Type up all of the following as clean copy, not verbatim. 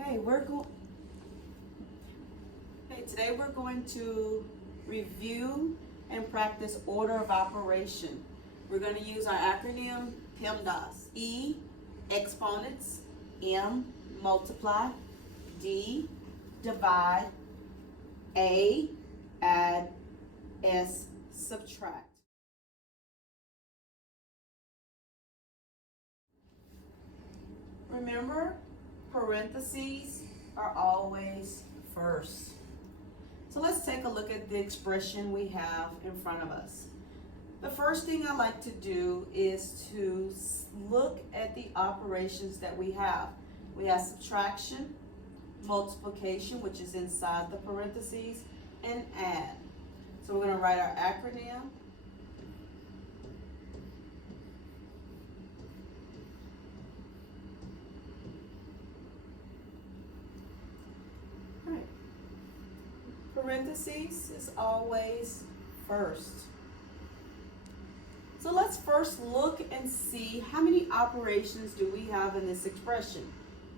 Okay, today we're going to review and practice order of operation. We're going to use our acronym PEMDAS. E, exponents. M, multiply. D, divide. A, add. S, subtract. Remember, parentheses are always first. So let's take a look at the expression we have in front of us. The first thing I like to do is to look at the operations that we have. We have subtraction, multiplication, which is inside the parentheses, and add. So we're going to write our acronym. All right. Parentheses is always first. So let's first look and see how many operations do we have in this expression.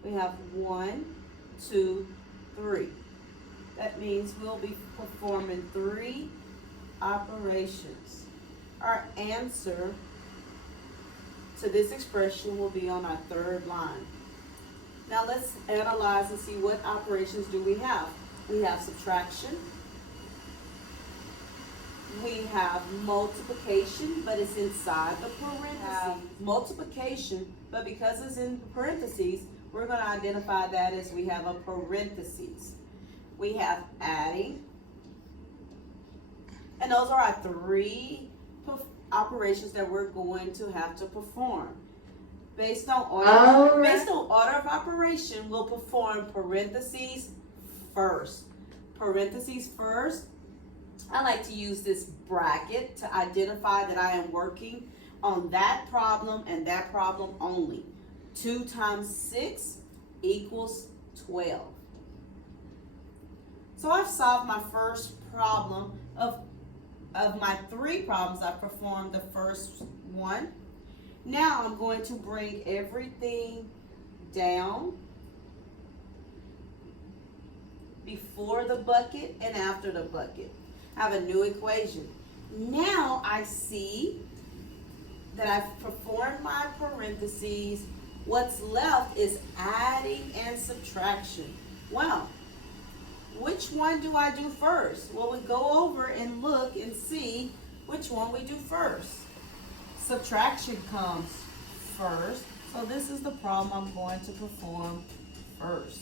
We have 1, 2, 3. That means we'll be performing 3 operations. Our answer to this expression will be on our third line. Now let's analyze and see what operations do we have. We have subtraction. We have multiplication, but it's inside the parentheses. Multiplication, but because it's in parentheses, we're going to identify that as we have a parentheses. We have adding, and those are our 3 operations that we're going to have to perform. Based on order of operation, we'll perform parentheses first. Parentheses first. I like to use this bracket to identify that I am working on that problem and that problem only. 2 times 6 equals 12. So I've solved my first problem of my 3 problems. I performed the first one. Now I'm going to bring everything down before the bucket and after the bucket. I have a new equation. Now I see that I've performed my parentheses. What's left is adding and subtraction. Well, which one do I do first? Well, we go over and look and see which one we do first. Subtraction comes first, so this is the problem I'm going to perform first.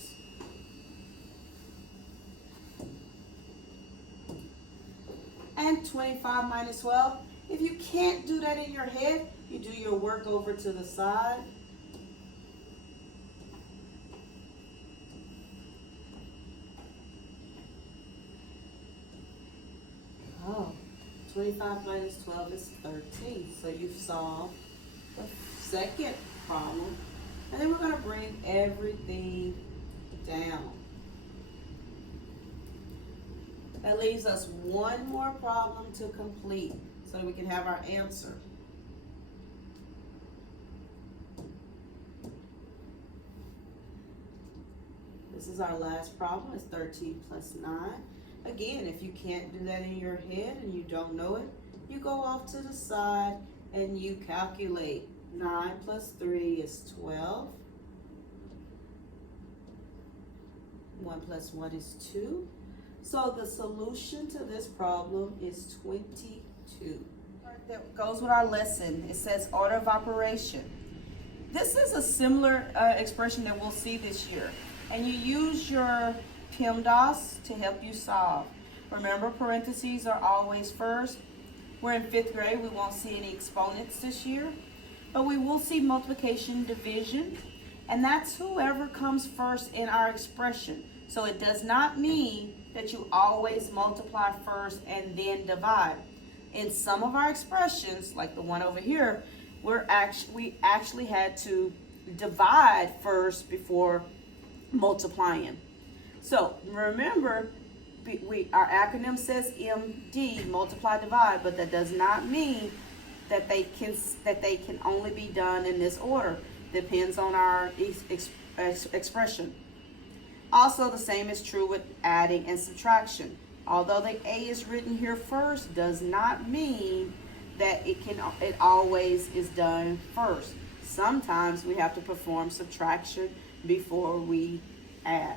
And 25 minus 12. If you can't do that in your head, you do your work over to the side. Oh, 25 minus 12 is 13. So you've solved the second problem. And then we're going to bring everything down. That leaves us one more problem to complete so we can have our answer. This is our last problem. It's 13 plus 9. Again, if you can't do that in your head and you don't know it, you go off to the side and you calculate. 9 plus 3 is 12. 1 plus 1 is 2. So the solution to this problem is 22. That goes with our lesson. It says order of operation. This is a similar expression that we'll see this year. And you use your PEMDAS to help you solve. Remember, parentheses are always first. We're in 5th grade. We won't see any exponents this year. But we will see multiplication, division. And that's whoever comes first in our expression. So it does not mean that you always multiply first and then divide. In some of our expressions, like the one over here, we actually had to divide first before multiplying. So remember, our acronym says MD, multiply, divide, but that does not mean that they can only be done in this order. Depends on our expression. Also, the same is true with adding and subtraction. Although the A is written here first, does not mean that it always is done first. Sometimes we have to perform subtraction before we add.